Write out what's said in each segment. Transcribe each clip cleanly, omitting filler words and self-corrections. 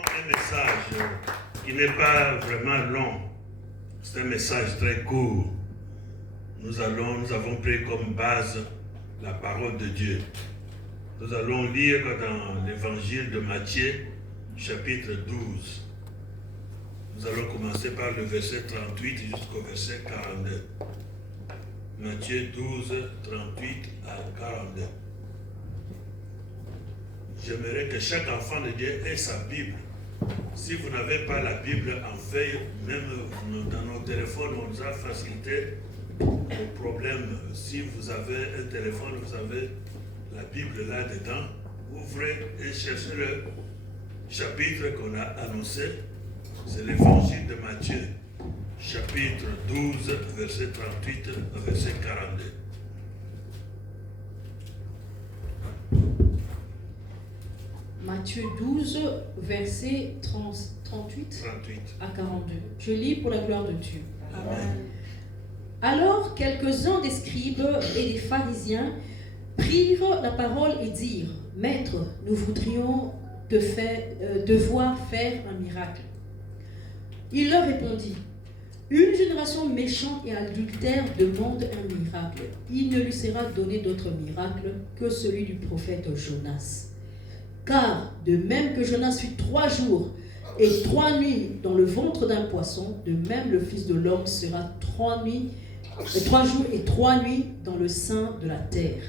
un message qui n'est pas vraiment long. C'est un message très court. Nous avons pris comme base la parole de Dieu. Nous allons lire dans l'évangile de Matthieu, chapitre 12. Nous allons commencer par le verset 38 jusqu'au verset 42. Matthieu 12, 38 à 42. J'aimerais que chaque enfant de Dieu ait sa Bible. Si vous n'avez pas la Bible en feuille, même dans nos téléphones, on nous a facilité le problème. Si vous avez un téléphone, vous avez la Bible là-dedans, ouvrez et cherchez le chapitre qu'on a annoncé. C'est l'évangile de Matthieu, chapitre 12, verset 38 à verset 42. Matthieu 12, verset 38 à 42. Je lis pour la gloire de Dieu. Amen. Alors quelques-uns des scribes et des pharisiens prirent la parole et dirent, « Maître, nous voudrions devoir faire un miracle. » Il leur répondit, « Une génération méchante et adultère demande un miracle. Il ne lui sera donné d'autre miracle que celui du prophète Jonas. Car de même que Jonas fut 3 jours et 3 nuits dans le ventre d'un poisson, de même le Fils de l'homme sera 3 jours et 3 nuits dans le sein de la terre.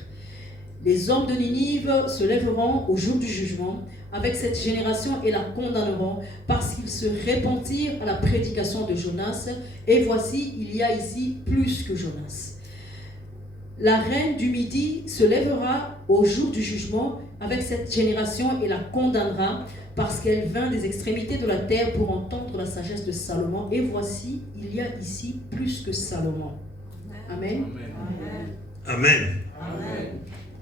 Les hommes de Ninive se lèveront au jour du jugement avec cette génération et la condamneront parce qu'ils se repentirent à la prédication de Jonas. Et voici, il y a ici plus que Jonas. La reine du Midi se lèvera au jour du jugement avec cette génération et la condamnera parce qu'elle vint des extrémités de la terre pour entendre la sagesse de Salomon. Et voici, il y a ici plus que Salomon. Amen. Amen. Amen. Amen.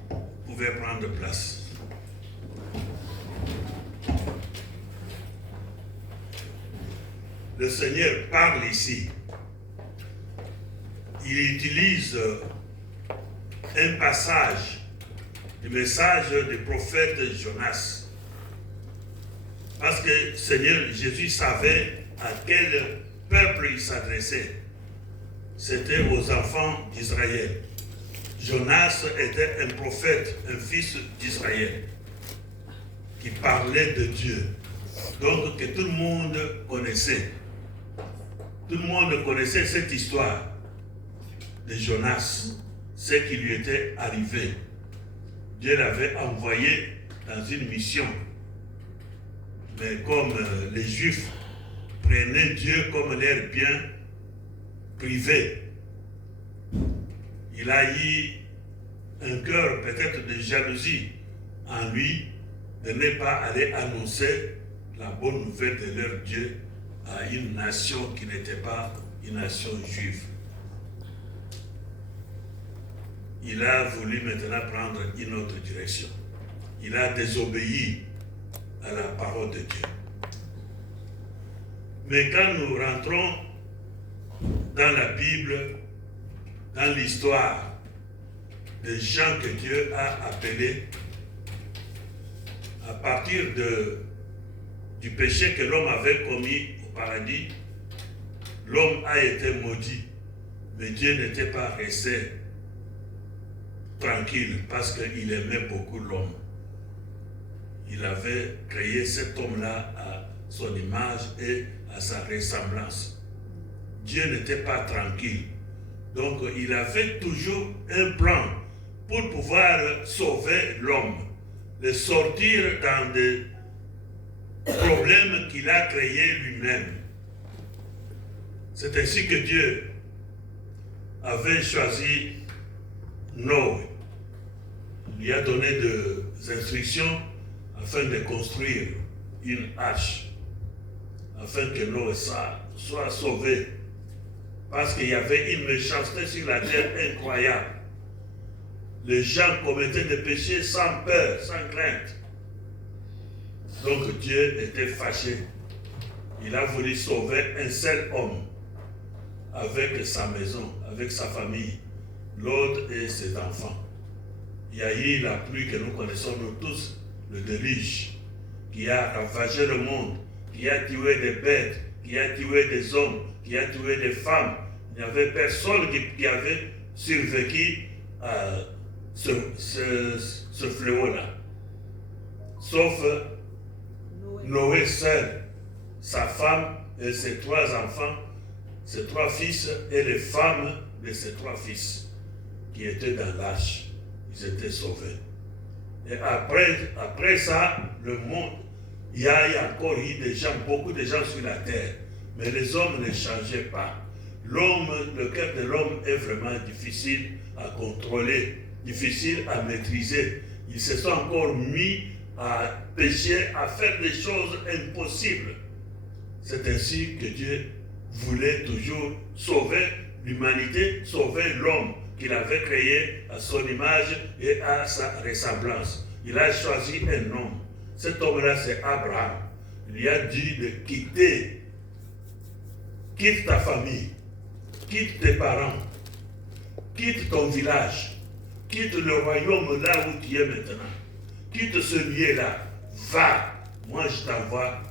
Vous pouvez prendre place. Le Seigneur parle ici. Il utilise un passage du message du prophète Jonas. Parce que Seigneur Jésus savait à quel peuple il s'adressait. C'était aux enfants d'Israël. Jonas était un prophète, un fils d'Israël, qui parlait de Dieu. Donc que tout le monde connaissait. Tout le monde connaissait cette histoire de Jonas, ce qui lui était arrivé. Dieu l'avait envoyé dans une mission. Mais comme les Juifs prenaient Dieu comme leur bien privé, il a eu un cœur peut-être de jalousie en lui de ne pas aller annoncer la bonne nouvelle de leur Dieu à une nation qui n'était pas une nation juive. Il a voulu maintenant prendre une autre direction. Il a désobéi à la parole de Dieu. Mais quand nous rentrons dans la Bible, dans l'histoire des gens que Dieu a appelés, à partir du péché que l'homme avait commis au paradis, l'homme a été maudit. Mais Dieu n'était pas resté tranquille parce qu'il aimait beaucoup l'homme. Il avait créé cet homme-là à son image et à sa ressemblance. Dieu n'était pas tranquille. Donc il avait toujours un plan pour pouvoir sauver l'homme, le sortir dans des problèmes qu'il a créés lui-même. C'est ainsi que Dieu avait choisi Noé. Il lui a donné des instructions afin de construire une arche, afin que Noé soit sauvé. Parce qu'il y avait une méchanceté sur la terre incroyable. Les gens commettaient des péchés sans peur, sans crainte. Donc Dieu était fâché. Il a voulu sauver un seul homme avec sa maison, avec sa famille, l'autre et ses enfants. Il y a eu la pluie que nous connaissons nous tous, le déluge. qui a ravagé le monde, qui a tué des bêtes, qui a tué des hommes, qui a tué des femmes. Il n'y avait personne qui avait survécu à ce fléau-là. Sauf Noé seul, sa femme et ses 3 enfants, ses 3 fils et les femmes de ses 3 fils qui étaient dans l'arche. Ils étaient sauvés. Et après ça, le monde, il y a encore eu des gens, beaucoup de gens sur la terre. Mais les hommes ne changeaient pas. Le cœur de l'homme est vraiment difficile à contrôler, difficile à maîtriser. Ils se sont encore mis à pécher, à faire des choses impossibles. C'est ainsi que Dieu voulait toujours sauver l'humanité, sauver l'homme qu'il avait créé à son image et à sa ressemblance. Il a choisi un homme. Cet homme-là, c'est Abraham. Il lui a dit de quitte ta famille, quitte tes parents, quitte ton village, quitte le royaume là où tu es maintenant, quitte ce lieu-là, va, moi je t'envoie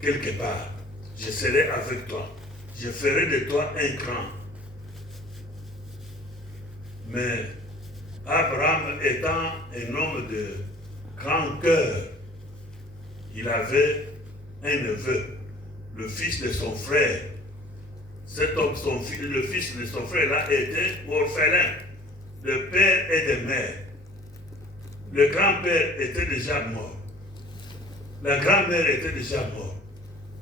quelque part, je serai avec toi, je ferai de toi un grand. Mais Abraham étant un homme de grand cœur, il avait un neveu, le fils de son frère. Cet homme, le fils de son frère-là, était orphelin, de père et de mère. Le grand-père était déjà mort. La grand-mère était déjà morte.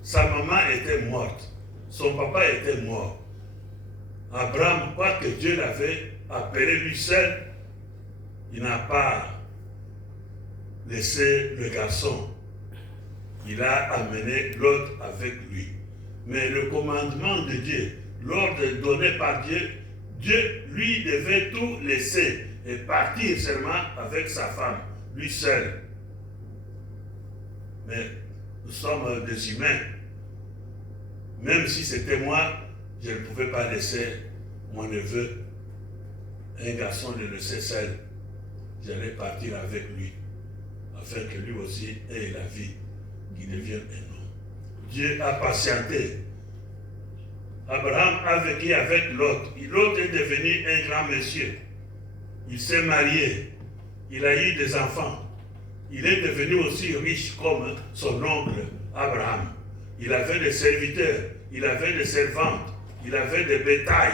Sa maman était morte. Son papa était mort. Abraham, quoique Dieu l'avait appelé lui seul, il n'a pas laissé le garçon. Il a amené l'autre avec lui. Mais le commandement de Dieu, l'ordre donné par Dieu, Dieu lui devait tout laisser et partir seulement avec sa femme, lui seul. Mais nous sommes des humains. Même si c'était moi, je ne pouvais pas laisser mon neveu, un garçon, le laisser seul. J'allais partir avec lui, afin que lui aussi ait la vie, qu'il devienne un homme. Dieu a patienté. Abraham a vécu avec Lot. Lot est devenu un grand monsieur. Il s'est marié. Il a eu des enfants. Il est devenu aussi riche comme son oncle Abraham. Il avait des serviteurs. Il avait des servantes. Il avait des bétails.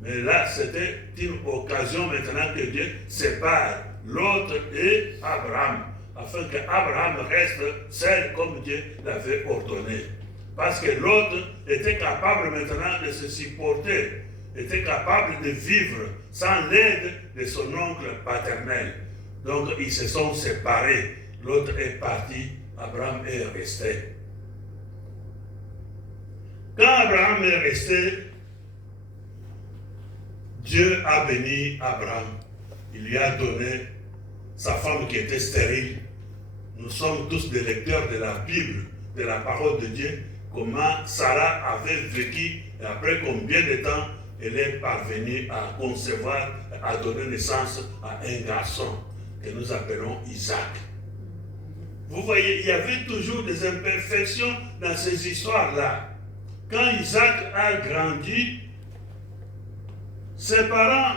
Mais là, c'était une occasion maintenant que Dieu sépare Lot et Abraham, afin qu'Abraham reste seul comme Dieu l'avait ordonné. Parce que l'autre était capable maintenant de se supporter, était capable de vivre sans l'aide de son oncle paternel. Donc ils se sont séparés. L'autre est parti, Abraham est resté. Quand Abraham est resté, Dieu a béni Abraham. Il lui a donné sa femme qui était stérile. Nous sommes tous des lecteurs de la Bible, de la parole de Dieu. Comment Sarah avait vécu et après combien de temps elle est parvenue à concevoir, à donner naissance à un garçon que nous appelons Isaac. Vous voyez, il y avait toujours des imperfections dans ces histoires-là. Quand Isaac a grandi, ses parents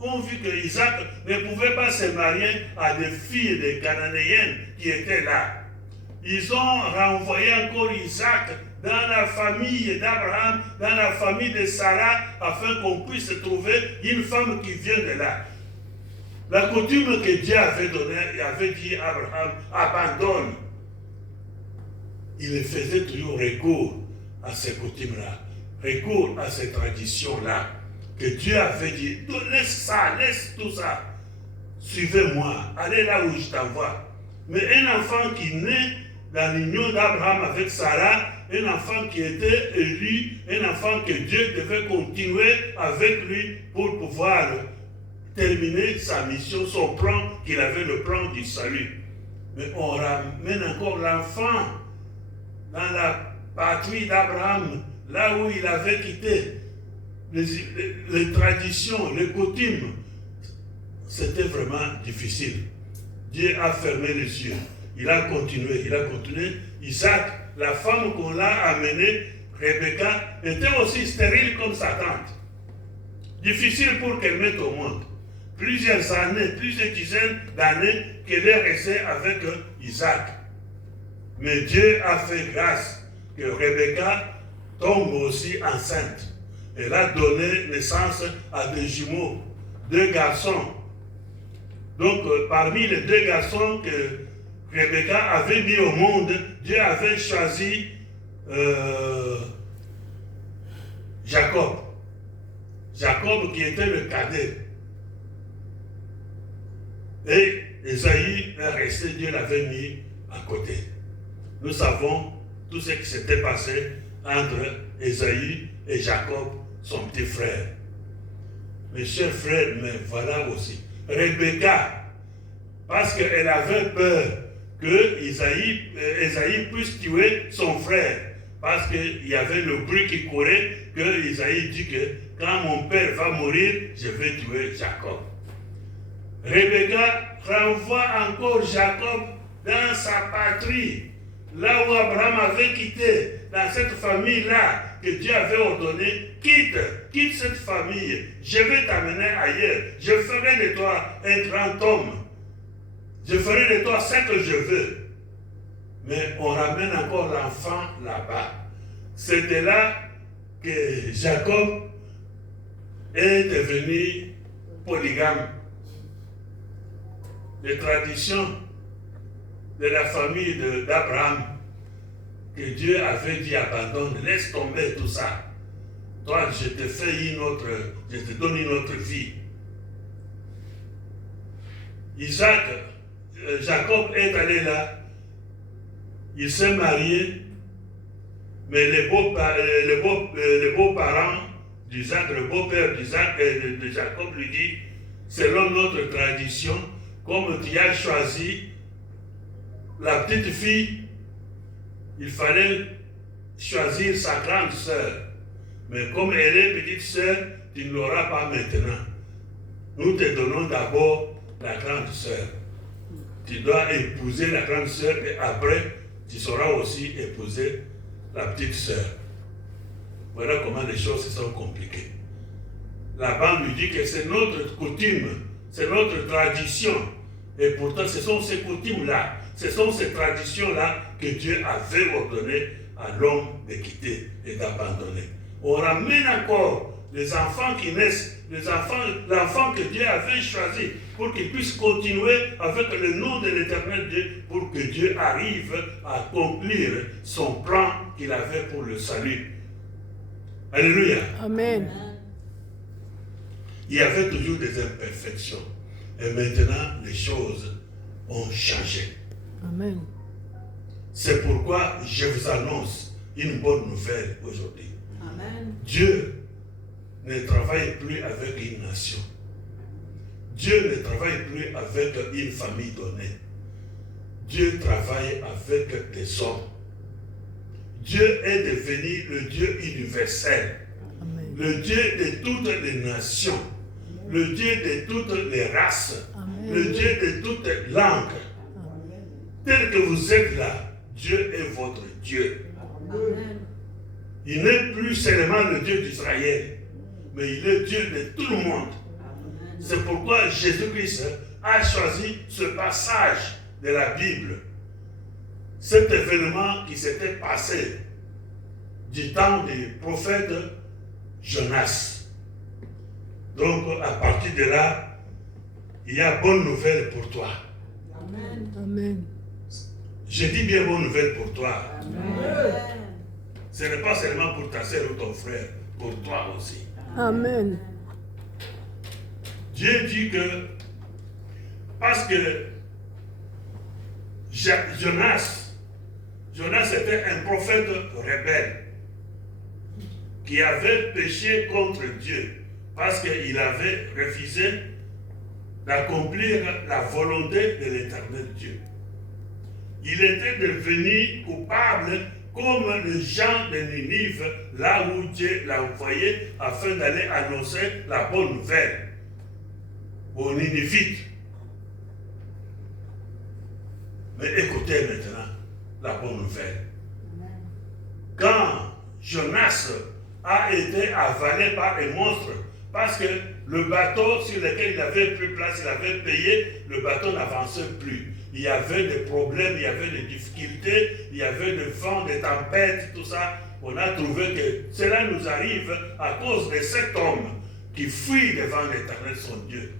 ont vu que Isaac ne pouvait pas se marier à des filles des Cananéennes qui étaient là. Ils ont renvoyé encore Isaac dans la famille d'Abraham, dans la famille de Sarah, afin qu'on puisse trouver une femme qui vient de là. La coutume que Dieu avait donnée, il avait dit à Abraham, abandonne. Il faisait toujours recours à ces coutumes-là, recours à ces traditions-là, que Dieu avait dit, laisse ça, laisse tout ça, suivez-moi, allez là où je t'envoie. Mais un enfant qui naît dans l'union d'Abraham avec Sarah, un enfant qui était élu, un enfant que Dieu devait continuer avec lui pour pouvoir terminer sa mission, son plan, qu'il avait le plan du salut. Mais on ramène encore l'enfant dans la patrie d'Abraham, là où il avait quitté les traditions, les coutumes. C'était vraiment difficile. Dieu a fermé les yeux. il a continué. Isaac, la femme qu'on l'a amenée, Rebecca, était aussi stérile comme sa tante. Difficile pour qu'elle mette au monde. Plusieurs années, plusieurs dizaines d'années qu'elle est restée avec Isaac. Mais Dieu a fait grâce que Rebecca tombe aussi enceinte. Elle a donné naissance à des jumeaux, 2 garçons. Donc, parmi les 2 garçons que Rebecca avait mis au monde, Dieu avait choisi Jacob. Jacob qui était le cadet. Et Esaïe est resté, Dieu l'avait mis à côté. Nous savons tout ce qui s'était passé entre Esaïe et Jacob, son petit frère. Mes chers frères, mais voilà aussi. Rebecca, parce qu'elle avait peur que Esaïe puisse tuer son frère. Parce qu'il y avait le bruit qui courait, que Esaïe dit que quand mon père va mourir, je vais tuer Jacob. Rebecca renvoie encore Jacob dans sa patrie, là où Abraham avait quitté, dans cette famille-là que Dieu avait ordonné, quitte cette famille, je vais t'amener ailleurs, je ferai de toi un grand homme, je ferai de toi ce que je veux. Mais on ramène encore l'enfant là-bas. C'était là que Jacob est devenu polygame. Les traditions de la famille d'Abraham, que Dieu avait dit abandonne, laisse tomber tout ça. Toi, je te donne une autre vie. Jacob est allé là, il s'est marié, mais les beaux-parents d'Isaac, le beau-père d'Isaac et de Jacob lui dit, selon notre tradition, comme tu as choisi la petite fille, il fallait choisir sa grande sœur. Mais comme elle est petite sœur, tu ne l'auras pas maintenant. Nous te donnons d'abord la grande sœur. Tu dois épouser la grande sœur et après, tu sauras aussi épouser la petite sœur. Voilà comment les choses sont compliquées. Laban lui dit que c'est notre coutume, c'est notre tradition. Et pourtant, ce sont ces coutumes-là, ce sont ces traditions-là que Dieu avait ordonné à l'homme de quitter et d'abandonner. On ramène encore les enfants qui naissent, l'enfant que Dieu avait choisi pour qu'il puisse continuer avec le nom de l'Éternel Dieu, pour que Dieu arrive à accomplir son plan qu'il avait pour le salut. Alléluia. Amen. Il y avait toujours des imperfections. Et maintenant, les choses ont changé. Amen. C'est pourquoi je vous annonce une bonne nouvelle aujourd'hui. Amen. Dieu ne travaille plus avec une nation. Dieu ne travaille plus avec une famille donnée. Dieu travaille avec des hommes. Dieu est devenu le Dieu universel. Amen. Le Dieu de toutes les nations. Le Dieu de toutes les races. Amen. Le Dieu de toutes les langues. Amen. Tel que vous êtes là, Dieu est votre Dieu. Amen. Il n'est plus seulement le Dieu d'Israël, mais il est Dieu de tout le monde. C'est pourquoi Jésus-Christ a choisi ce passage de la Bible, cet événement qui s'était passé du temps du prophète Jonas. Donc, à partir de là, il y a bonne nouvelle pour toi. Amen. Amen. Je dis bien bonne nouvelle pour toi. Amen. Ce n'est pas seulement pour ta sœur ou ton frère, pour toi aussi. Amen. Dieu dit que, parce que Jonas était un prophète rebelle qui avait péché contre Dieu parce qu'il avait refusé d'accomplir la volonté de l'Éternel Dieu. Il était devenu coupable comme les gens de Ninive, là où Dieu l'a envoyé afin d'aller annoncer la bonne nouvelle aux Ninivites. Mais écoutez maintenant la bonne nouvelle. Quand Jonas a été avalé par un monstre, parce que le bateau sur lequel il avait plus place, il avait payé, le bateau n'avançait plus. Il y avait des problèmes, il y avait des difficultés, il y avait des vents, des tempêtes, tout ça. On a trouvé que cela nous arrive à cause de cet homme qui fuit devant l'Éternel, son Dieu.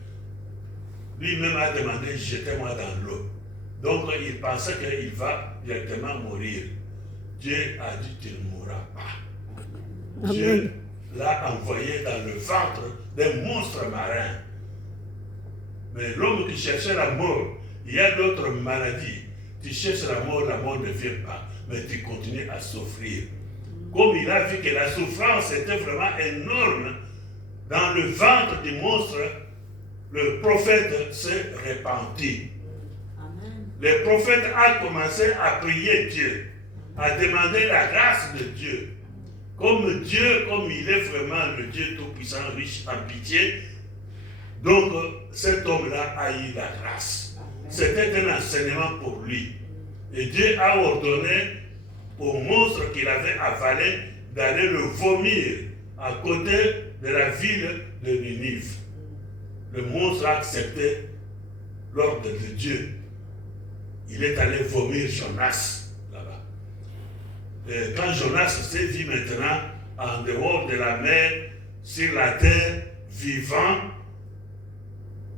Lui-même a demandé, jetez-moi dans l'eau. Donc il pensait qu'il va directement mourir. Dieu a dit, tu ne mourras pas. Amen. Dieu l'a envoyé dans le ventre d'un monstre marin. Mais l'homme qui cherchait la mort, il y a d'autres maladies. Tu cherches la mort ne vient pas, mais tu continues à souffrir. Comme il a vu que la souffrance était vraiment énorme dans le ventre du monstre, le prophète s'est repenti. Le prophète a commencé à prier Dieu, à demander la grâce de Dieu. Comme Dieu, comme il est vraiment le Dieu tout-puissant, riche en pitié, donc cet homme-là a eu la grâce. C'était un enseignement pour lui. Et Dieu a ordonné au monstre qu'il avait avalé d'aller le vomir à côté de la ville de Ninive. Le monstre a accepté l'ordre de Dieu. Il est allé vomir Jonas là-bas. Et quand Jonas s'est vu maintenant en dehors de la mer, sur la terre, vivant,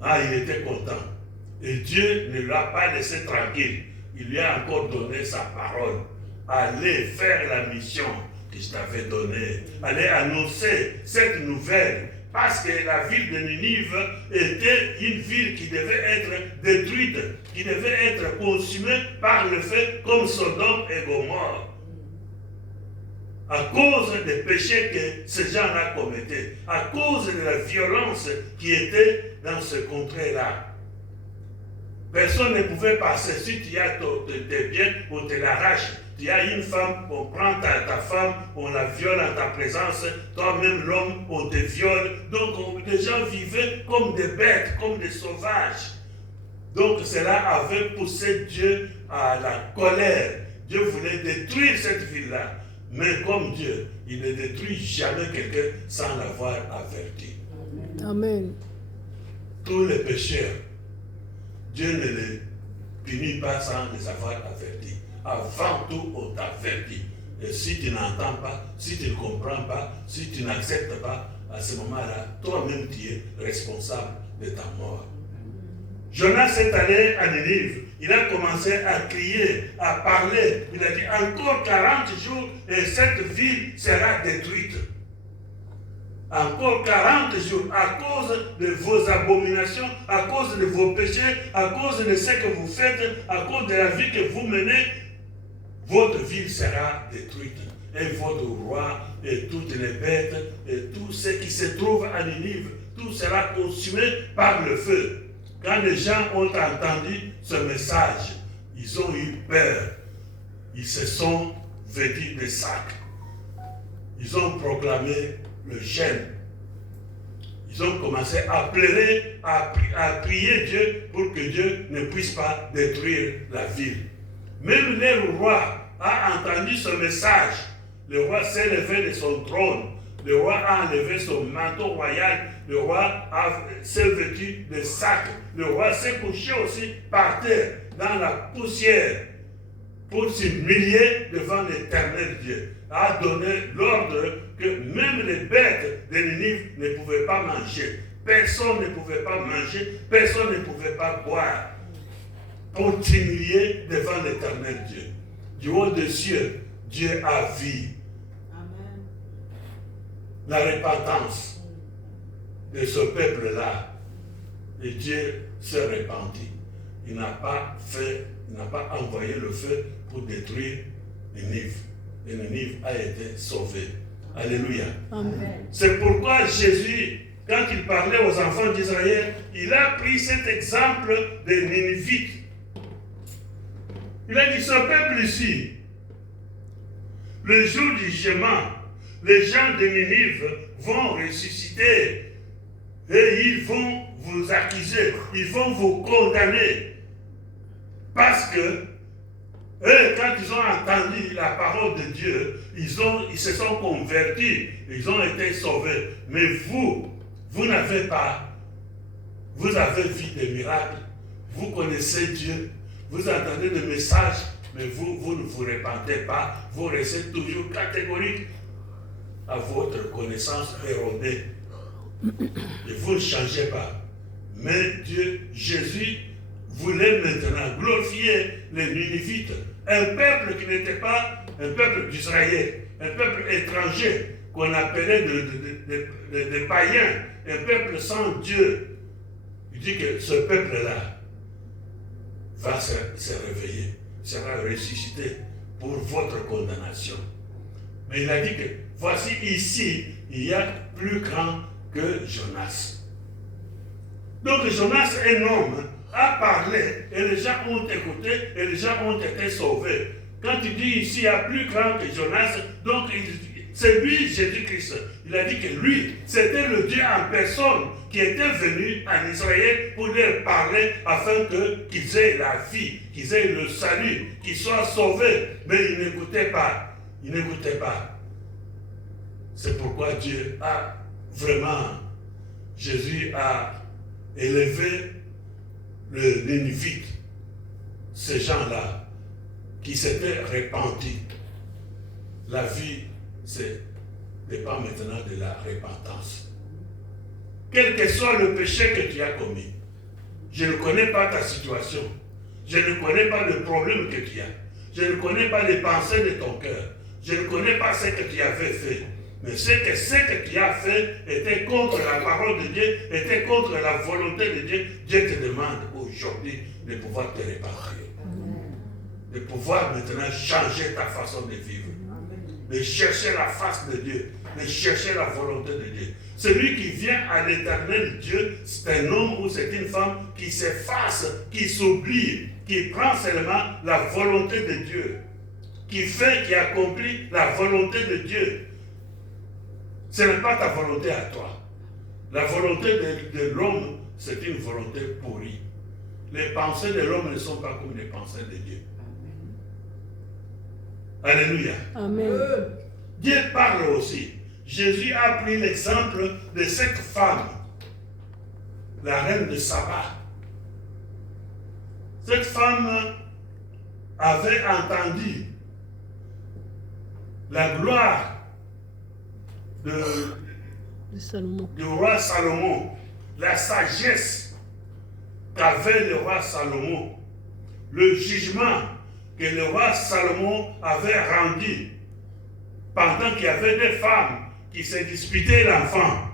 il était content. Et Dieu ne l'a pas laissé tranquille. Il lui a encore donné sa parole. Allez faire la mission que je t'avais donnée. Allez annoncer cette nouvelle. Parce que la ville de Ninive était une ville qui devait être détruite, qui devait être consumée par le feu comme Sodome et Gomorrhe. À cause des péchés que ces gens-là commettaient, à cause de la violence qui était dans ce contrée-là. Personne ne pouvait passer. Si tu as tes biens, on te l'arrache. Tu as une femme, on prend ta femme, on la viole en ta présence. Toi-même, l'homme, on te viole. Donc, les gens vivaient comme des bêtes, comme des sauvages. Donc, cela avait poussé Dieu à la colère. Dieu voulait détruire cette ville-là. Mais comme Dieu, il ne détruit jamais quelqu'un sans l'avoir averti. Amen. Tous les pécheurs, Dieu ne les punit pas sans les avoir avertis. Avant tout, on t'avertit. Et si tu n'entends pas, si tu ne comprends pas, si tu n'acceptes pas, à ce moment-là, toi-même tu es responsable de ta mort. Jonas est allé à Ninive. Il a commencé à crier, à parler. Il a dit, encore 40 jours et cette ville sera détruite. Encore 40 jours, à cause de vos abominations, à cause de vos péchés, à cause de ce que vous faites, à cause de la vie que vous menez, votre ville sera détruite. Et votre roi, et toutes les bêtes, et tout ce qui se trouve à Ninive, tout sera consumé par le feu. Quand les gens ont entendu ce message, ils ont eu peur. Ils se sont vêtus de sacs. Ils ont proclamé le jeûne. Ils ont commencé à pleurer, à prier Dieu pour que Dieu ne puisse pas détruire la ville. Même le roi a entendu ce message. Le roi s'est levé de son trône. Le roi a enlevé son manteau royal. Le roi s'est vêtu de sacs. Le roi s'est couché aussi par terre, dans la poussière, pour s'humilier devant l'Éternel Dieu. A donné l'ordre que même les bêtes de Ninive ne pouvaient pas manger. Personne ne pouvait pas manger, personne ne pouvait pas boire. Pour s'humilier devant l'Éternel Dieu. Du haut des cieux, Dieu a vu la repentance de ce peuple-là. Et Dieu s'est repenti. Il n'a pas envoyé le feu pour détruire Ninive. Et Ninive a été sauvé. Alléluia. Amen. C'est pourquoi Jésus, quand il parlait aux enfants d'Israël, il a pris cet exemple des Ninivites. Il a dit, ce peuple ici, le jour du jugement, les gens de Ninive vont ressusciter et ils vont vous accuser, ils vont vous condamner parce que Et quand ils ont entendu la parole de Dieu, ils se sont convertis, ils ont été sauvés. Mais vous n'avez pas, vous avez vu des miracles, vous connaissez Dieu, vous entendez des messages, mais vous ne vous repentez pas, vous restez toujours catégorique à votre connaissance erronée. Et vous ne changez pas. Mais Dieu, Jésus, voulait maintenant glorifier les Ninivites, un peuple qui n'était pas un peuple d'Israël, un peuple étranger qu'on appelait des païens, un peuple sans Dieu. Il dit que ce peuple-là va se réveiller, sera ressuscité pour votre condamnation. Mais il a dit que voici ici, il y a plus grand que Jonas. Donc Jonas, un homme, a parlé et les gens ont écouté et les gens ont été sauvés. Quand il dit ici, il y a plus grand que Jonas, donc c'est lui, Jésus-Christ. Il a dit que lui, c'était le Dieu en personne qui était venu en Israël pour leur parler afin qu'ils aient la vie, qu'ils aient le salut, qu'ils soient sauvés. Mais ils n'écoutaient pas. Ils n'écoutaient pas. C'est pourquoi Dieu a vraiment, Jésus a élevé le Nénivite, ces gens-là qui s'étaient répandus. La vie dépend maintenant de la repentance. Quel que soit le péché que tu as commis, je ne connais pas ta situation, je ne connais pas le problème que tu as, je ne connais pas les pensées de ton cœur, je ne connais pas ce que tu avais fait. Mais ce que tu as fait était contre la parole de Dieu, était contre la volonté de Dieu. Dieu te demande aujourd'hui de pouvoir te repentir. De pouvoir maintenant changer ta façon de vivre. De chercher la face de Dieu. De chercher la volonté de Dieu. Celui qui vient à l'éternel Dieu, c'est un homme ou c'est une femme qui s'efface, qui s'oublie, qui prend seulement la volonté de Dieu. Qui accomplit la volonté de Dieu. Ce n'est pas ta volonté à toi. La volonté de l'homme, c'est une volonté pourrie. Les pensées de l'homme ne sont pas comme les pensées de Dieu. Alléluia. Amen. Dieu parle aussi. Jésus a pris l'exemple de cette femme, la reine de Saba. Cette femme avait entendu la gloire du roi Salomon, la sagesse qu'avait le roi Salomon, le jugement que le roi Salomon avait rendu pendant qu'il y avait des femmes qui se disputaient l'enfant.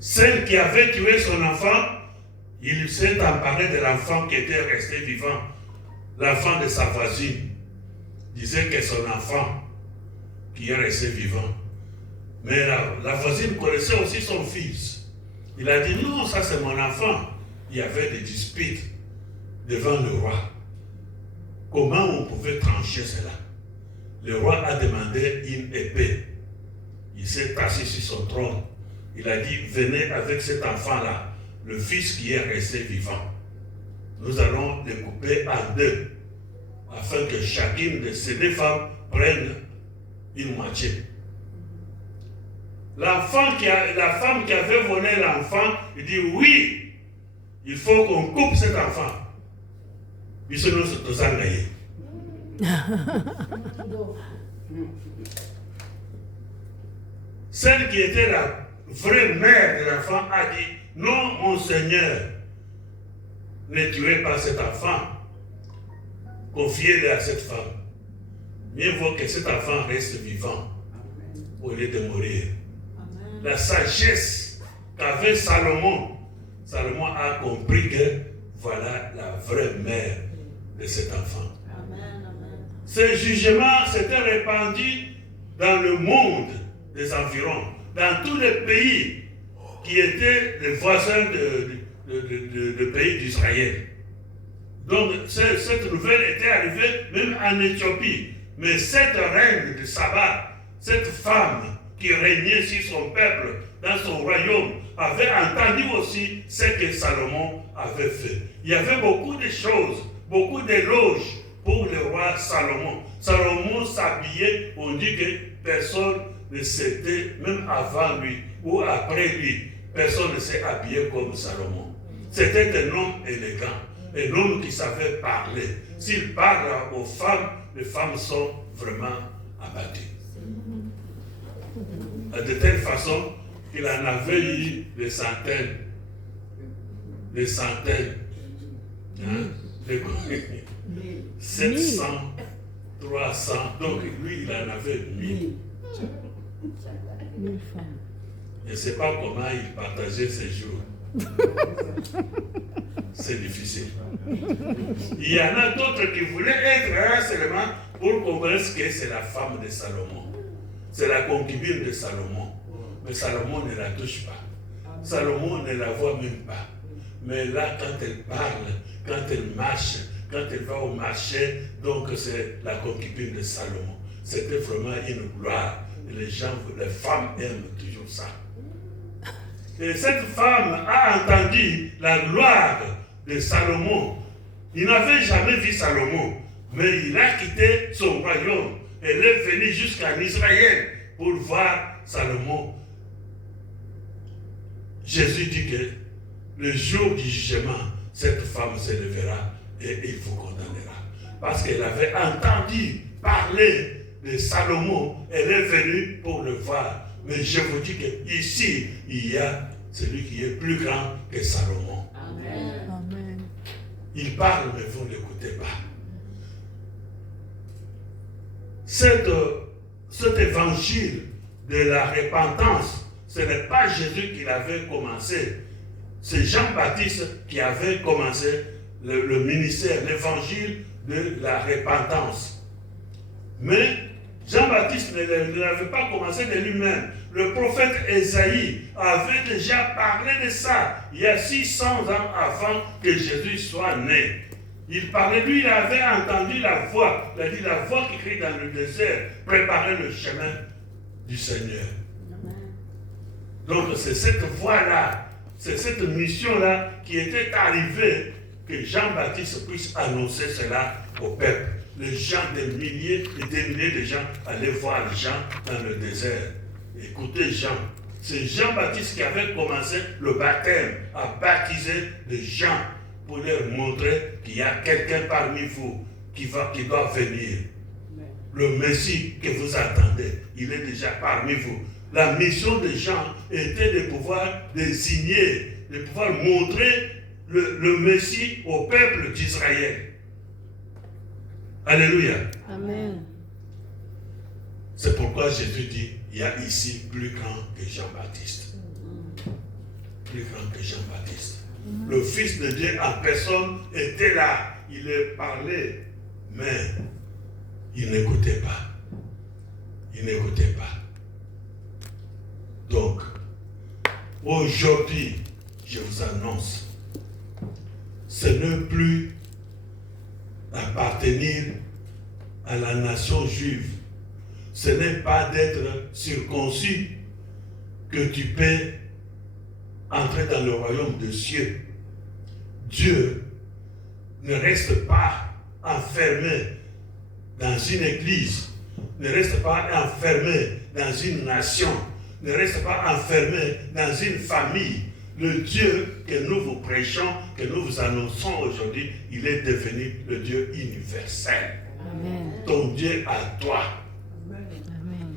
Celle qui avait tué son enfant, il s'est emparé de l'enfant qui était resté vivant. L'enfant de sa voisine disait que son enfant qui est resté vivant. Mais la voisine connaissait aussi son fils. Il a dit non, ça c'est mon enfant. Il y avait des disputes devant le roi. Comment on pouvait trancher cela? Le roi a demandé une épée. Il s'est assis sur son trône. Il a dit venez avec cet enfant-là, le fils qui est resté vivant. Nous allons le couper en deux, afin que chacune de ces deux femmes prenne une moitié. La femme qui avait volé l'enfant, il dit oui, il faut qu'on coupe cet enfant. Puis sinon, c'est tout ça gagné. Celle qui était la vraie mère de l'enfant a dit non, mon Seigneur, ne tuez pas cet enfant, confiez-le à cette femme. Mieux vaut que cet enfant reste vivant au lieu de mourir. Amen. La sagesse qu'avait Salomon a compris que voilà la vraie mère de cet enfant. Amen. Ce jugement s'était répandu dans le monde des environs, dans tous les pays qui étaient les voisins de pays d'Israël. Donc cette nouvelle était arrivée même en Éthiopie. Mais cette reine de Saba, cette femme qui régnait sur son peuple, dans son royaume, avait entendu aussi ce que Salomon avait fait. Il y avait beaucoup de choses, beaucoup d'éloges pour le roi Salomon. Salomon s'habillait, on dit que personne ne s'était, même avant lui ou après lui, personne ne s'est habillé comme Salomon. C'était un homme élégant, un homme qui savait parler. S'il parle aux femmes, les femmes sont vraiment abattues. De telle façon qu'il en avait eu des centaines. Hein, 700, 300, donc lui il en avait 1000. Je ne sais pas comment il partageait ses jours. C'est difficile. Il y en a d'autres qui voulaient être là seulement pour comprendre ce que c'est la femme de Salomon. C'est la concubine de Salomon. Mais Salomon ne la touche pas. Salomon ne la voit même pas. Mais là, quand elle parle, quand elle marche, quand elle va au marché, donc c'est la concubine de Salomon. C'était vraiment une gloire. Et les femmes aiment toujours ça. Et cette femme a entendu la gloire de Salomon. Il n'avait jamais vu Salomon, mais il a quitté son royaume. Elle est venue jusqu'en Israël pour voir Salomon. Jésus dit que le jour du jugement, cette femme se lèvera et il vous condamnera. Parce qu'elle avait entendu parler de Salomon, elle est venue pour le voir. Mais je vous dis qu'ici, il y a celui qui est plus grand que Salomon. Amen. Amen. Il parle, mais vous n'écoutez pas. Cet évangile de la repentance, ce n'est pas Jésus qui l'avait commencé. C'est Jean-Baptiste qui avait commencé le ministère, l'évangile de la repentance. Mais Jean-Baptiste ne l'avait pas commencé de lui-même. Le prophète Ésaïe avait déjà parlé de ça il y a 600 ans avant que Jésus soit né. Il parlait, lui, il avait entendu la voix. Il a dit la voix qui crie dans le désert, préparez le chemin du Seigneur. Donc c'est cette voix-là, c'est cette mission-là qui était arrivée que Jean-Baptiste puisse annoncer cela au peuple. Les gens, des milliers et des milliers de gens allaient voir Jean dans le désert. Écoutez Jean, c'est Jean-Baptiste qui avait commencé le baptême, à baptiser les gens pour leur montrer qu'il y a quelqu'un parmi vous qui doit venir. Le Messie que vous attendez, il est déjà parmi vous. La mission de Jean était de pouvoir désigner, de pouvoir montrer le Messie au peuple d'Israël. Alléluia. Amen. C'est pourquoi Jésus dit, il y a ici plus grand que Jean-Baptiste. Plus grand que Jean-Baptiste. Le Fils de Dieu en personne était là. Il parlait, mais il n'écoutait pas. Il n'écoutait pas. Donc, aujourd'hui, je vous annonce, ce n'est plus appartenir à la nation juive. Ce n'est pas d'être circoncis que tu peux entrer dans le royaume des cieux. Dieu ne reste pas enfermé dans une église, ne reste pas enfermé dans une nation, ne reste pas enfermé dans une famille. Le Dieu que nous vous prêchons, que nous vous annonçons aujourd'hui, il est devenu le Dieu universel. Amen. Ton Dieu à toi. Amen.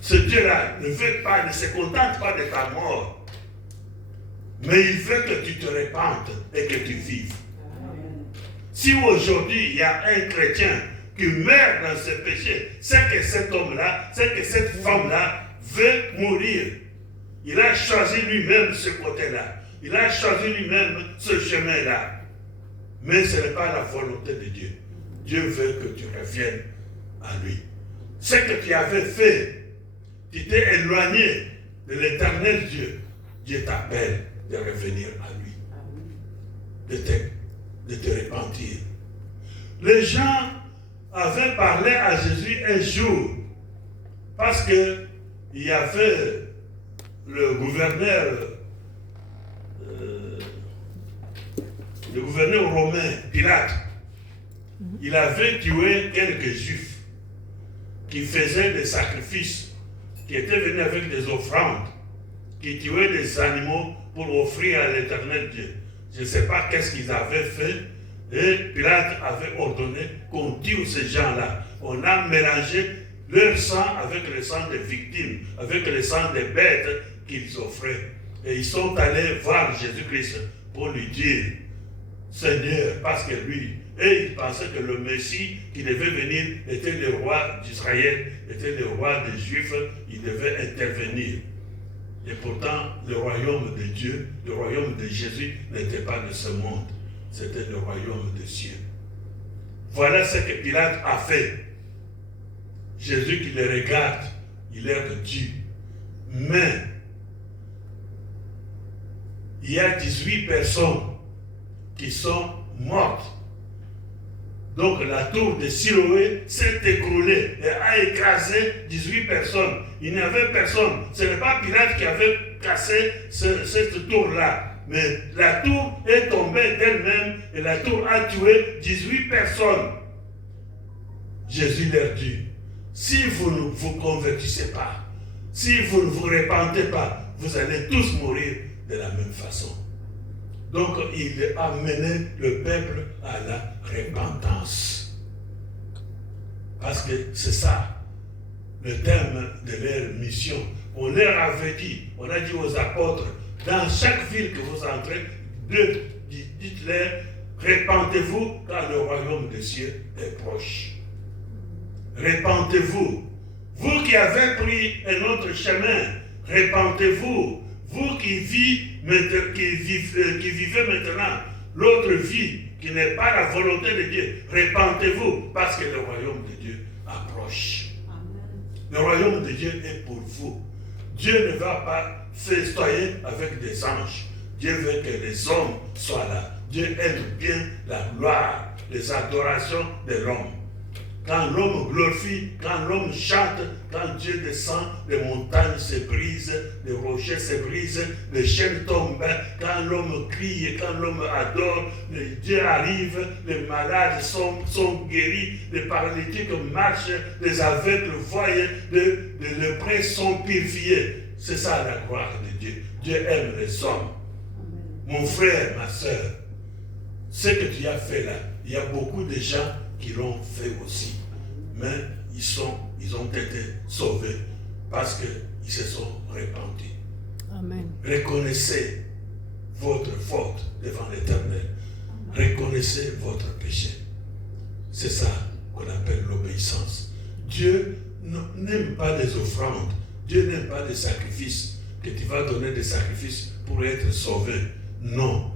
Ce Dieu-là ne veut pas, ne se contente pas de ta mort, mais il veut que tu te répandes et que tu vives. Si aujourd'hui il y a un chrétien qui meurt dans ses péchés, c'est que cet homme-là, c'est que cette femme-là veut mourir. Il a choisi lui-même ce côté-là. Il a choisi lui-même ce chemin-là. Mais ce n'est pas la volonté de Dieu. Dieu veut que tu reviennes à lui. Ce que tu avais fait, tu t'es éloigné de l'éternel Dieu. Dieu t'appelle de revenir à lui. De te repentir. Les gens avaient parlé à Jésus un jour parce que il y avait le gouverneur romain, Pilate, il avait tué quelques juifs qui faisaient des sacrifices, qui étaient venus avec des offrandes, qui tuaient des animaux pour offrir à l'Éternel Dieu. Je ne sais pas qu'est-ce qu'ils avaient fait, et Pilate avait ordonné qu'on tue ces gens-là. On a mélangé leur sang avec le sang des victimes, avec le sang des bêtes qu'ils offraient. Et ils sont allés voir Jésus-Christ pour lui dire, Seigneur, parce que lui, et ils pensaient que le Messie qui devait venir était le roi d'Israël, était le roi des Juifs, il devait intervenir. Et pourtant, le royaume de Dieu, le royaume de Jésus n'était pas de ce monde, c'était le royaume des cieux. Voilà ce que Pilate a fait. Jésus qui les regarde, il leur dit, mais il y a 18 personnes qui sont mortes. Donc la tour de Siloé s'est écroulée et a écrasé 18 personnes. Il n'y avait personne. Ce n'est pas Pilate qui avait cassé cette tour-là. Mais la tour est tombée d'elle-même et la tour a tué 18 personnes. Jésus leur dit, si vous ne vous convertissez pas, si vous ne vous repentez pas, vous allez tous mourir de la même façon. Donc il a mené le peuple à la repentance. Parce que c'est ça, le terme de leur mission. On leur avait dit, on a dit aux apôtres, dans chaque ville que vous entrez, dites-leur, repentez-vous car le royaume des cieux est proche. Repentez-vous. Vous qui avez pris un autre chemin, repentez-vous. Vous qui vivez maintenant l'autre vie qui n'est pas la volonté de Dieu, repentez-vous parce que le royaume de Dieu approche. Amen. Le royaume de Dieu est pour vous. Dieu ne va pas festoyer avec des anges. Dieu veut que les hommes soient là. Dieu aime bien la gloire, les adorations de l'homme. Quand l'homme glorifie, quand l'homme chante, quand Dieu descend, les montagnes se brisent, les rochers se brisent, les chaînes tombent. Quand l'homme crie et quand l'homme adore, Dieu arrive, les malades sont guéris, les paralytiques marchent, les aveugles voient, les lépreux sont purifiés. C'est ça la gloire de Dieu. Dieu aime les hommes. Mon frère, ma soeur, ce que tu as fait là, il y a beaucoup de gens qui l'ont fait aussi. Mais ils ont été sauvés parce qu'ils se sont repentis. Amen. Reconnaissez votre faute devant l'Éternel. Reconnaissez votre péché. C'est ça qu'on appelle l'obéissance. Dieu n'aime pas les offrandes. Dieu n'aime pas des sacrifices. Que tu vas donner des sacrifices pour être sauvé. Non.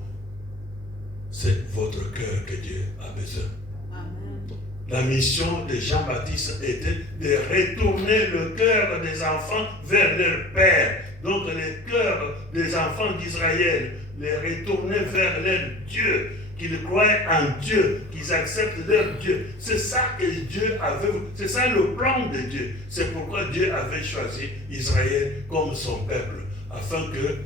C'est votre cœur que Dieu a besoin. La mission de Jean-Baptiste était de retourner le cœur des enfants vers leur père. Donc le cœur des enfants d'Israël, les retourner vers leur Dieu, qu'ils croient en Dieu, qu'ils acceptent leur Dieu. C'est ça que Dieu avait, c'est ça le plan de Dieu. C'est pourquoi Dieu avait choisi Israël comme son peuple, afin que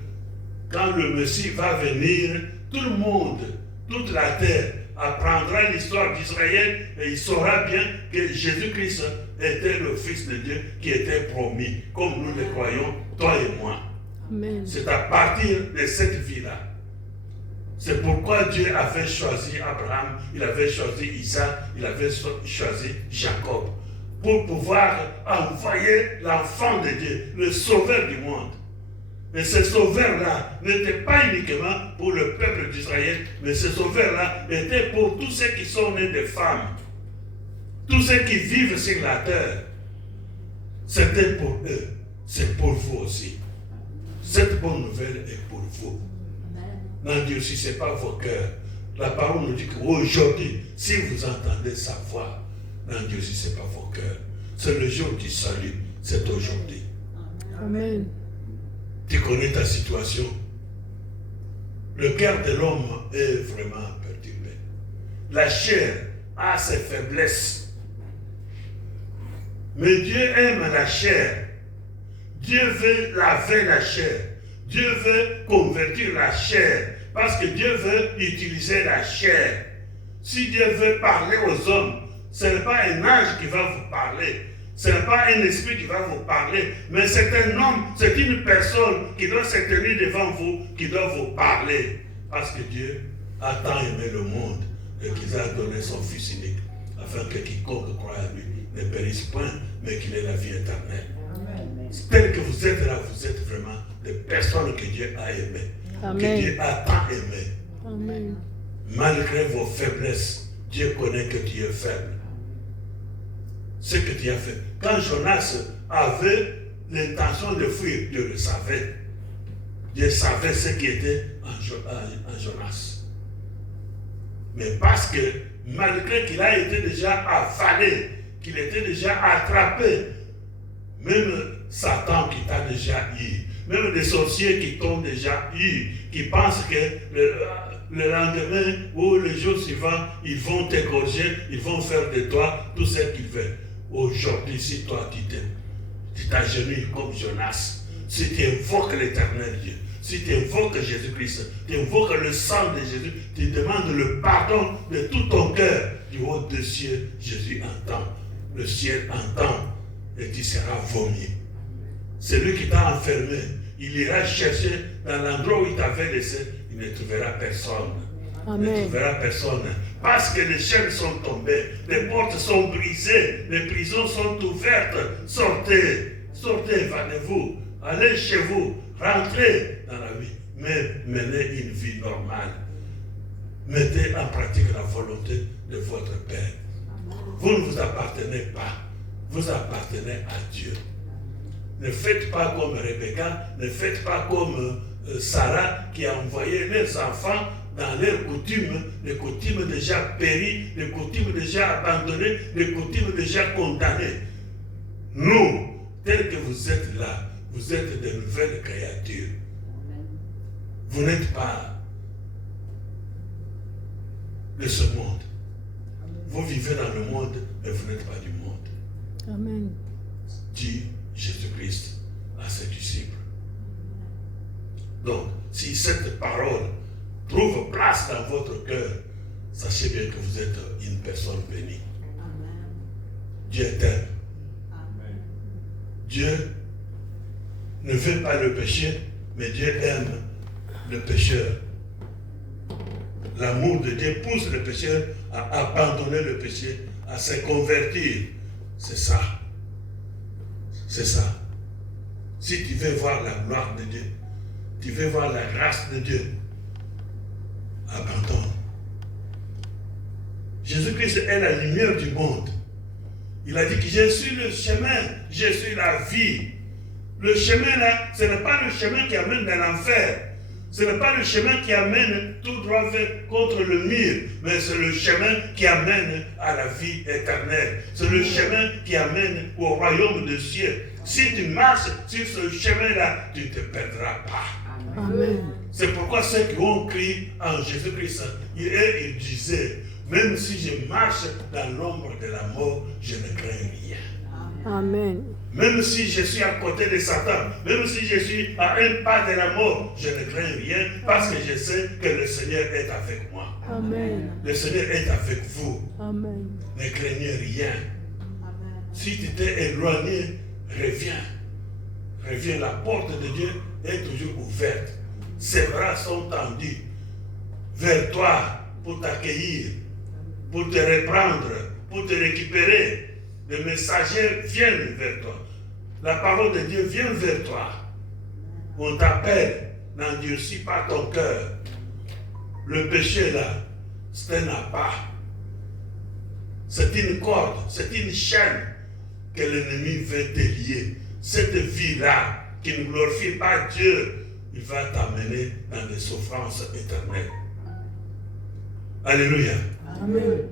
quand le Messie va venir, tout le monde, toute la terre, apprendra l'histoire d'Israël et il saura bien que Jésus-Christ était le Fils de Dieu qui était promis, comme nous le croyons, toi et moi. Amen. C'est à partir de cette vie-là. C'est pourquoi Dieu avait choisi Abraham, il avait choisi Isaac, il avait choisi Jacob, pour pouvoir envoyer l'enfant de Dieu, le sauveur du monde. Mais ce sauveur-là n'était pas uniquement pour le peuple d'Israël, mais ce sauveur-là était pour tous ceux qui sont nés de femmes, tous ceux qui vivent sur la terre. C'était pour eux, c'est pour vous aussi. Cette bonne nouvelle est pour vous. N'endurcissez pas vos cœurs. La parole nous dit qu'aujourd'hui, si vous entendez sa voix, n'endurcissez pas vos cœurs. C'est le jour du salut, c'est aujourd'hui. Amen. Tu connais ta situation. Le cœur de l'homme est vraiment perturbé. La chair a ses faiblesses. Mais Dieu aime la chair. Dieu veut laver la chair. Dieu veut convertir la chair. Parce que Dieu veut utiliser la chair. Si Dieu veut parler aux hommes, ce n'est pas un ange qui va vous parler. Ce n'est pas un esprit qui va vous parler, mais c'est un homme, c'est une personne qui doit se tenir devant vous, qui doit vous parler. Parce que Dieu a tant aimé le monde qu'il a donné son Fils unique, afin que quiconque croit à lui ne périsse point, mais qu'il ait la vie éternelle. Amen. Tel que vous êtes là, vous êtes vraiment des personnes que Dieu a aimées, que Dieu a tant aimées. Amen. Malgré vos faiblesses, Dieu connaît que tu es faible. Ce que tu as fait. Quand Jonas avait l'intention de fuir, Dieu le savait. Dieu savait ce qui était en Jonas. Mais parce que malgré qu'il a été déjà avalé, qu'il était déjà attrapé, même Satan qui t'a déjà eu, même des sorciers qui t'ont déjà eu, qui pensent que le lendemain ou le jour suivant, ils vont t'égorger, ils vont faire de toi tout ce qu'ils veulent. Aujourd'hui, si toi tu t'agenouilles comme Jonas, si tu invoques l'éternel Dieu, si tu invoques Jésus-Christ, tu invoques le sang de Jésus, tu demandes le pardon de tout ton cœur, du haut des cieux, Jésus entend, le ciel entend, et tu seras vomi. Celui qui t'a enfermé, il ira chercher dans l'endroit où il t'avait laissé, il ne trouvera personne. Amen. Il ne trouvera personne. Parce que les chaînes sont tombées, les portes sont brisées, les prisons sont ouvertes. Sortez, sortez, évadez-vous, allez chez vous, rentrez dans la vie, mais menez une vie normale. Mettez en pratique la volonté de votre Père. Vous ne vous appartenez pas, vous appartenez à Dieu. Ne faites pas comme Rebecca, ne faites pas comme Sarah qui a envoyé les enfants dans leurs coutumes, les coutumes déjà péries, les coutumes déjà abandonnées, les coutumes déjà condamnées. Nous, tels que vous êtes là, vous êtes de nouvelles créatures. Vous n'êtes pas de ce monde. Vous vivez dans le monde, mais vous n'êtes pas du monde. Amen. Dit Jésus-Christ à ses disciples. Donc, si cette parole trouve place dans votre cœur, sachez bien que vous êtes une personne bénie. Amen. Dieu t'aime. Amen. Dieu ne veut pas le péché, mais Dieu aime le pécheur. L'amour de Dieu pousse le pécheur à abandonner le péché, à se convertir. C'est ça. C'est ça. Si tu veux voir la gloire de Dieu, tu veux voir la grâce de Dieu, abandonne. Jésus-Christ est la lumière du monde. Il a dit que je suis le chemin, je suis la vie. Le chemin là, ce n'est pas le chemin qui amène dans l'enfer. Ce n'est pas le chemin qui amène tout droit contre le mur, mais c'est le chemin qui amène à la vie éternelle. C'est le chemin qui amène au royaume des cieux. Si tu marches sur ce chemin-là, tu ne te perdras pas. Amen. C'est pourquoi ceux qui ont crié en Jésus-Christ, ils disaient, même si je marche dans l'ombre de la mort, je ne crains rien. Amen. Même si je suis à côté de Satan, même si je suis à un pas de la mort, je ne crains rien parce que je sais que le Seigneur est avec moi. Amen. Le Seigneur est avec vous. Amen. Ne craignez rien. Si tu t'es éloigné, reviens. Reviens, la porte de Dieu est toujours ouverte. Ses bras sont tendus vers toi pour t'accueillir, pour te reprendre, pour te récupérer. Les messagers viennent vers toi. La parole de Dieu vient vers toi. On t'appelle, n'endurcis pas ton cœur. Le péché là, c'est un appât. C'est une corde, c'est une chaîne que l'ennemi veut te lier. Cette vie-là, qui ne glorifie pas Dieu, il va t'amener dans des souffrances éternelles. Alléluia. Amen.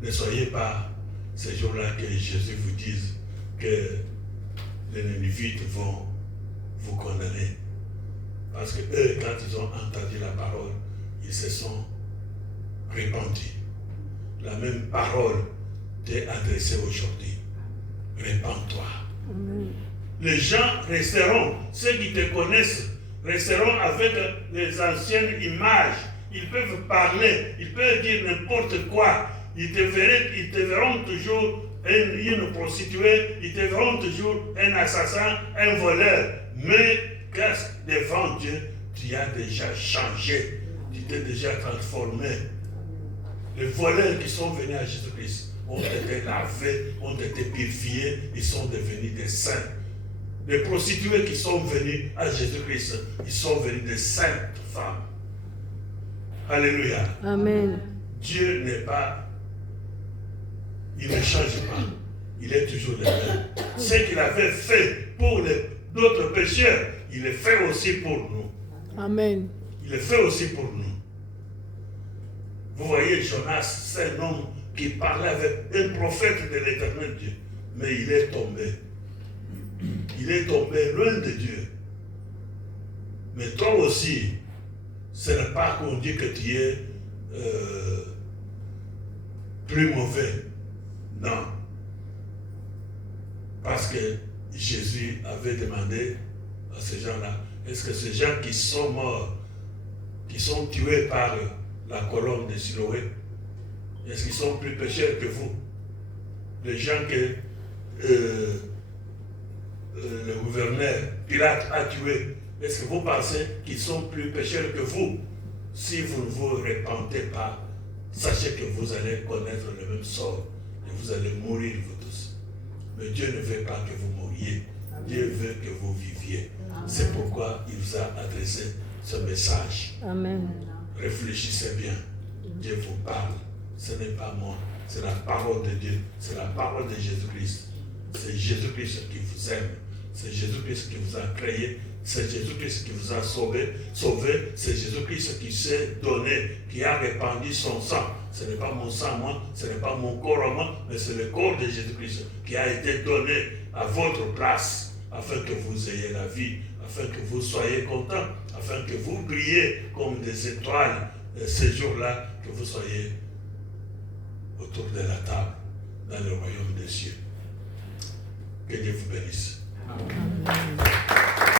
Ne soyez pas ces jours-là que Jésus vous dise que les Nénivites vont vous condamner. Parce que eux, quand ils ont entendu la parole, ils se sont répandus. La même parole t'est adressée aujourd'hui. Répands-toi. Amen. Les gens resteront, ceux qui te connaissent, resteront avec les anciennes images. ils peuvent parler, ils peuvent dire n'importe quoi. Ils te verront toujours une prostituée, ils te verront toujours un assassin, un voleur. Mais devant Dieu, tu as déjà changé, tu t'es déjà transformé. Les voleurs qui sont venus à Jésus-Christ ont été lavés, ont été purifiés, ils sont devenus des saints. Les prostituées qui sont venues à Jésus-Christ, ils sont venus des saintes femmes. Alléluia. Amen. Dieu n'est pas, il ne change pas. Il est toujours le même. Ce qu'il avait fait pour d'autres pécheurs, il le fait aussi pour nous. Amen. Il le fait aussi pour nous. Vous voyez, Jonas, c'est un homme qui parlait avec un prophète de l'éternel Dieu. Mais il est tombé. Il est tombé loin de Dieu. Mais toi aussi, ce n'est pas qu'on dit que tu es plus mauvais. Non. Parce que Jésus avait demandé à ces gens-là, est-ce que ces gens qui sont morts, qui sont tués par la colonne de Siloé, est-ce qu'ils sont plus pécheurs que vous? Les gens que le gouverneur Pilate a tués, est-ce que vous pensez qu'ils sont plus pécheurs que vous? Si vous ne vous repentez pas, sachez que vous allez connaître le même sort et vous allez mourir vous tous. Mais Dieu ne veut pas que vous mouriez. Dieu veut que vous viviez. C'est pourquoi il vous a adressé ce message. Amen. Réfléchissez bien. Dieu vous parle. Ce n'est pas moi. C'est la parole de Dieu. C'est la parole de Jésus-Christ. C'est Jésus-Christ qui vous aime. C'est Jésus-Christ qui vous a créé. C'est Jésus-Christ qui vous a sauvé. C'est Jésus-Christ qui s'est donné, qui a répandu son sang. Ce n'est pas mon sang, moi. Ce n'est pas mon corps à moi. Mais c'est le corps de Jésus-Christ qui a été donné à votre place, afin que vous ayez la vie, afin que vous soyez contents, afin que vous brillez comme des étoiles ces jours-là, que vous soyez autour de la table dans le royaume des cieux. Que Dieu vous bénisse. Amen.